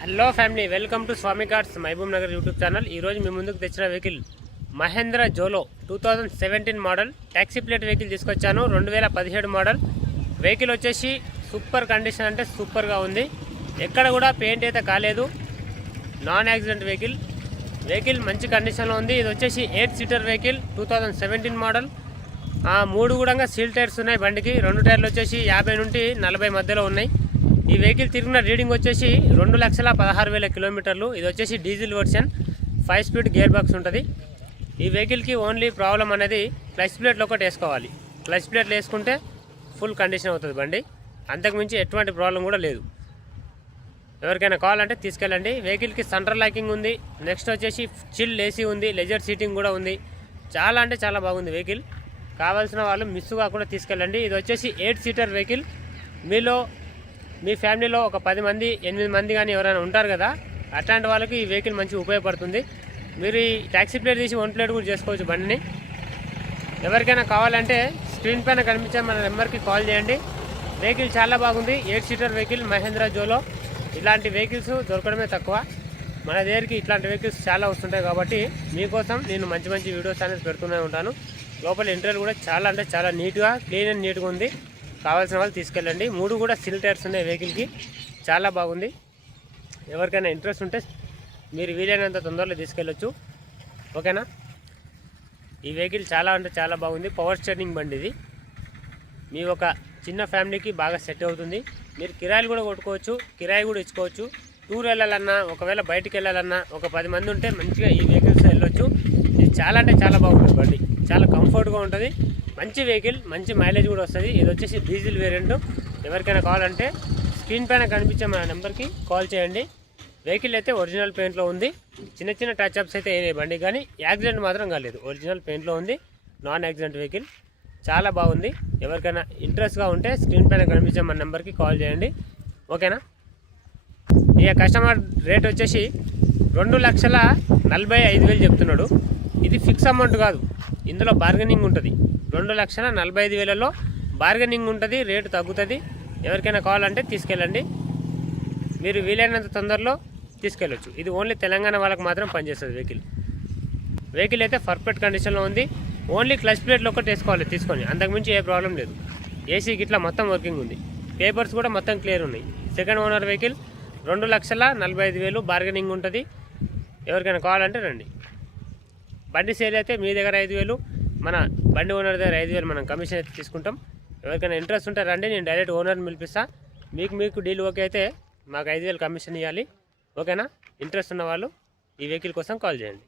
Hello family, welcome to Swami cars Mahabub Nagar YouTube channel. ఈరోజు మీ ముందుకు తెచ్చిన vehicle Mahindra Xylo 2017 model taxi plate vehicle తీసుకొచ్చాను. 2017 మోడల్ వెహికల్ వచ్చేసి సూపర్ కండిషన్ అంటే సూపర్గా ఉంది. ఎక్కడ కూడా పెయింట్ అయితే కాలేదు. నాన్ యాక్సిడెంట్ వెహికల్ మంచి కండిషన్లో ఉంది. ఇది వచ్చేసి 8 సీటర్ వెహికల్ 2017 మోడల్. 3 కూడా సీల్ టైర్స్ ఉన్నాయి బండికి. 2 టైర్లు వచ్చేసి 50 నుండి 40 మధ్యలో ఉన్నాయి. ఈ వెహికల్ తిరిగిన రీడింగ్ వచ్చేసి 2,16,000 కిలోమీటర్లు. ఇది వచ్చేసి diesel version, 5 speed gear box ఉంటుంది. ఈ వెహికల్కి ఓన్లీ ప్రాబ్లం అనేది క్లచ్ ప్లేట్లు ఒకటి వేసుకోవాలి. క్లచ్ ప్లేట్లు వేసుకుంటే ఫుల్ కండిషన్ అవుతుంది బండి. అంతకుమించి ఎటువంటి ప్రాబ్లం కూడా లేదు. ఎవరికైనా కావాలంటే తీసుకెళ్ళండి. వెహికల్కి సెంట్రల్ లాకింగ్ ఉంది. నెక్స్ట్ వచ్చేసి చిల్ ఏసీ ఉంది, లెజర్ సీటింగ్ కూడా ఉంది. చాలా అంటే చాలా బాగుంది వెహికల్. కావాల్సిన వాళ్ళు మిస్ కాకుండా తీసుకెళ్ళండి. ఇది వచ్చేసి 8 సీటర్ వెహికల్. మీ ఫ్యామిలీలో ఒక 10 మంది 8 మంది కానీ ఎవరైనా ఉంటారు కదా, అట్లాంటి వాళ్ళకి ఈ వెహికల్ మంచి ఉపయోగపడుతుంది. మీరు ఈ ట్యాక్సీ ప్లేట్ తీసి 1 ప్లేట్ కూడా చేసుకోవచ్చు బండిని. ఎవరికైనా కావాలంటే స్క్రీన్ పైన కనిపించే మన నెంబర్కి కాల్ చేయండి. వెహికల్ చాలా బాగుంది. 8 సీటర్ వెహికల్ మహేంద్ర జోలో. ఇలాంటి వెహికల్స్ దొరకడమే తక్కువ. మన దగ్గరికి ఇట్లాంటి వెహికల్స్ చాలా వస్తుంటాయి కాబట్టి మీకోసం నేను మంచి మంచి వీడియోస్ అనేది పెడుతూనే ఉంటాను. లోపల ఇంటీరియర్ కూడా చాలా అంటే చాలా నీట్గా, క్లీన్ అండ్ నీట్గా ఉంది. కావాల్సిన వాళ్ళు తీసుకెళ్ళండి. 3 కూడా సిల్ టైర్స్ ఉన్నాయి వెహికల్కి. చాలా బాగుంది. ఎవరికైనా ఇంట్రెస్ట్ ఉంటే మీరు వీలైనంత తొందరలో తీసుకెళ్ళొచ్చు. ఓకేనా? ఈ వెహికల్ చాలా అంటే చాలా బాగుంది. పవర్ స్టీరింగ్ బండి ఇది. మీ ఒక చిన్న ఫ్యామిలీకి బాగా సెట్ అవుతుంది. మీరు కిరాయిలు కూడా కొట్టుకోవచ్చు, కిరాయి కూడా ఇచ్చుకోవచ్చు. టూర్ వెళ్ళాలన్నా, ఒకవేళ బయటికి వెళ్ళాలన్నా ఒక 10 మంది ఉంటే మంచిగా ఈ వెహికల్స్ వెళ్ళొచ్చు. ఇది చాలా అంటే చాలా బాగుంటుంది బండి. చాలా కంఫర్ట్గా ఉంటుంది. మంచి వెహికల్, మంచి మైలేజ్ కూడా వస్తుంది. ఇది వచ్చేసి డీజిల్ వేరియంట్. ఎవరికైనా కావాలంటే స్క్రీన్ పైన కనిపించే మన నెంబర్కి కాల్ చేయండి. వెహికల్ అయితే ఒరిజినల్ పెయింట్లో ఉంది. చిన్న చిన్న టచ్ అప్స్ అయితే అయినాయి బండి, కానీ యాక్సిడెంట్ మాత్రం కాలేదు. ఒరిజినల్ పెయింట్లో ఉంది. Non accident vehicle. చాలా బాగుంది. ఎవరికైనా ఇంట్రెస్ట్గా ఉంటే స్క్రీన్ పైన కనిపించే మన నెంబర్కి కాల్ చేయండి. ఓకేనా? ఇక కస్టమర్ రేట్ వచ్చేసి 2,45,000 చెప్తున్నాడు. ఇది ఫిక్స్ అమౌంట్ కాదు, ఇందులో బార్గెనింగ్ ఉంటుంది. 2,45,000లో బార్గెనింగ్ ఉంటుంది, రేటు తగ్గుతుంది. ఎవరికైనా కావాలంటే తీసుకెళ్ళండి. మీరు వీలైనంత తొందరలో తీసుకెళ్ళొచ్చు. ఇది ఓన్లీ తెలంగాణ వాళ్ళకి మాత్రం పనిచేస్తుంది వెహికల్ అయితే పర్ఫెక్ట్ కండిషన్లో ఉంది. ఓన్లీ క్లచ్ ప్లేట్లు ఒకటి వేసుకోవాలి తీసుకొని, అంతకుమించి ఏ ప్రాబ్లం లేదు. ఏసీ గిట్లా మొత్తం వర్కింగ్ ఉంది. పేపర్స్ కూడా మొత్తం క్లియర్ ఉన్నాయి. Second owner vehicle. 2,45,000 బార్గెనింగ్ ఉంటుంది. ఎవరికైనా కావాలంటే రండి. బండి సేల్ అయితే మీ దగ్గర 5,000, మన బండి ఓనర్ దగ్గర 5,000 మనం కమిషన్ అయితే తీసుకుంటాం. ఎవరికైనా ఇంట్రెస్ట్ ఉంటే రండి, నేను డైరెక్ట్ ఓనర్ని పిలిపిస్తా. మీకు డీల్ ఓకే అయితే మాకు 5,000 కమిషన్ ఇవ్వాలి. ఓకేనా? ఇంట్రెస్ట్ ఉన్న వాళ్ళు ఈ వెహికల్ కోసం కాల్ చేయండి.